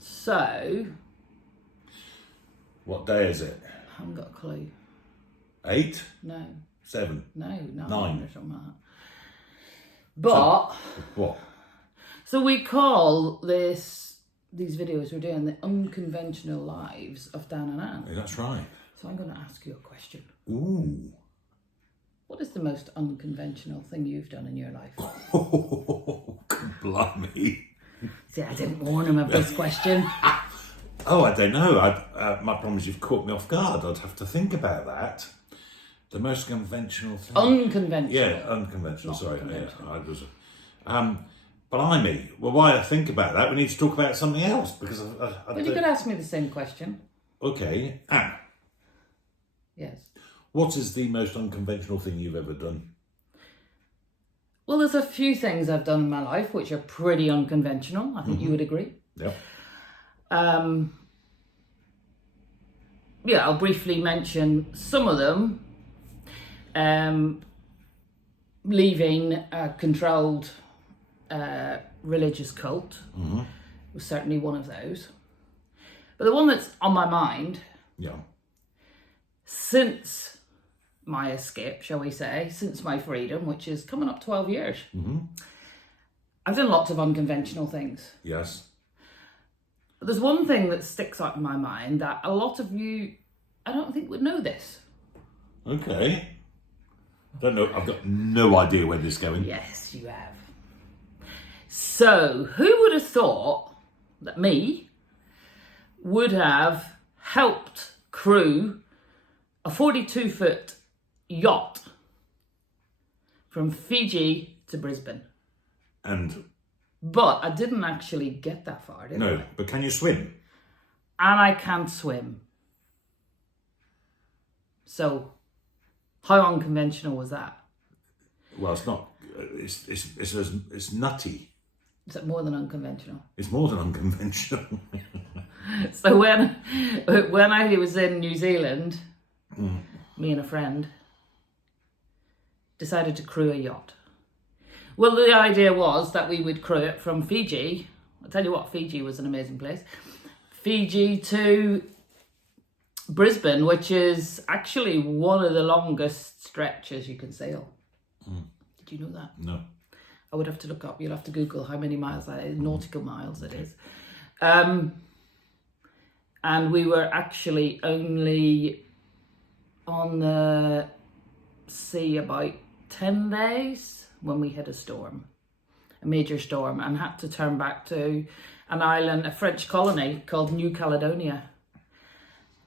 So, What day is it? I haven't got a clue. 8? No, 7? no, 9 9. or something like that. But, What? so we call these videos we're doing the unconventional lives of Dan and Anne. Yeah, that's right. So I'm going to ask you a question. Ooh. What is the most unconventional thing you've done in your life? Oh, blimey. See, I didn't warn him of this question. Oh, I don't know. My problem is you've caught me off guard. I'd have to think about that. The most conventional thing. Unconventional. Yeah, unconventional. Not Sorry. unconventional. Yeah, I was. Blimey. Well, while I think about that, we need to talk about something else because I Well, you could ask me the same question. Okay. Anne, Yes. what is the most unconventional thing you've ever done? Well, there's a few things I've done in my life which are pretty unconventional. I think you would agree. Yep. Yeah, I'll briefly mention some of them. Leaving a controlled religious cult was certainly one of those. But the one that's on my mind Yeah. since my escape, shall we say, since my freedom, which is coming up 12 years, I've done lots of unconventional things. Yes. But there's one thing that sticks out in my mind that a lot of you, I don't think, would know this. Okay. Don't know. I've got no idea where this is going. Yes, you have. So, who would have thought that me would have helped crew a 42-foot yacht from Fiji to Brisbane? But I didn't actually get that far, did I? No, but can you swim? And I can't swim. So, how unconventional was that? Well, it's not. It's nutty. Is that more than unconventional? It's more than unconventional. So when I was in New Zealand, me and a friend decided to crew a yacht. Well, the idea was that we would crew it from Fiji. I'll tell you what, Fiji was an amazing place. Fiji to Brisbane, which is actually one of the longest stretches you can sail. Did you know that? No. I would have to look up. You'll have to Google how many miles that is, nautical miles it is. And we were actually only on the sea about 10 days when we hit a major storm, and had to turn back to an island, a French colony called New Caledonia.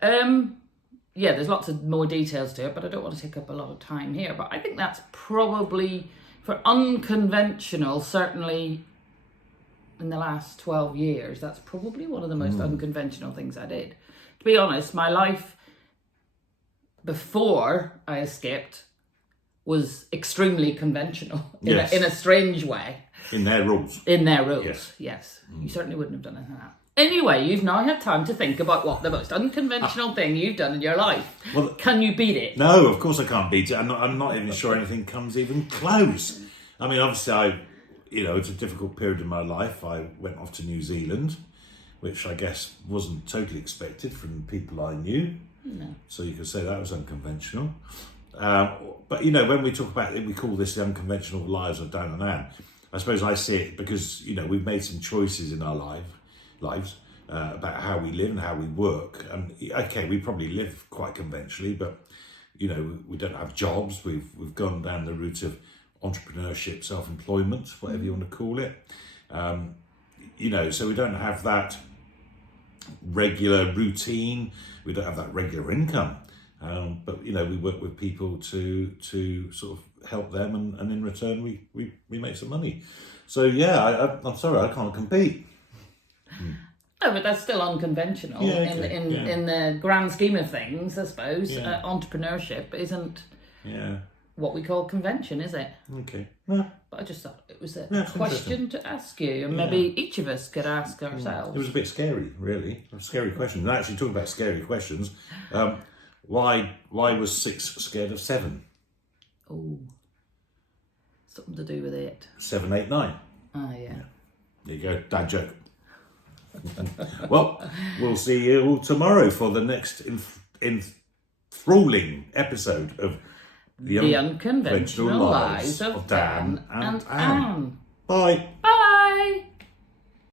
Yeah, there's lots of more details to it, but I don't want to take up a lot of time here. But I think that's probably, for unconventional, certainly in the last 12 years, that's probably one of the most unconventional things I did. To be honest, my life before I escaped was extremely conventional in a strange way. In their rules. In their rules, yes. You certainly wouldn't have done anything like that. Anyway, you've now had time to think about what the most unconventional thing you've done in your life. Well, can you beat it? No, of course I can't beat it. I'm not even sure anything comes even close. I mean, obviously, it's a difficult period in my life. I went off to New Zealand, which I guess wasn't totally expected from people I knew. No. So you could say that was unconventional. But, when we talk about it, we call this the unconventional lives of Dan and Anne. I suppose I see it because, we've made some choices in our lives about how we live and how we work. And okay, we probably live quite conventionally, but, we don't have jobs. We've gone down the route of entrepreneurship, self-employment, whatever you want to call it. So we don't have that regular routine. We don't have that regular income. But we work with people to sort of help them, and in return we make some money. So yeah, I'm sorry, I can't compete. No, but that's still unconventional in the grand scheme of things, I suppose. Yeah. Entrepreneurship isn't what we call convention, is it? Okay. No. But I just thought it was a question to ask you, and maybe each of us could ask ourselves. It was a bit scary, really. A scary question. And actually, talking about scary questions, why was 6 scared of 7? Oh, something to do with it. 7, 8, 9. Ah, yeah. There you go, dad joke. Well, we'll see you all tomorrow for the next enthralling episode of The Unconventional Lives of Dan and Anne. Bye. Bye.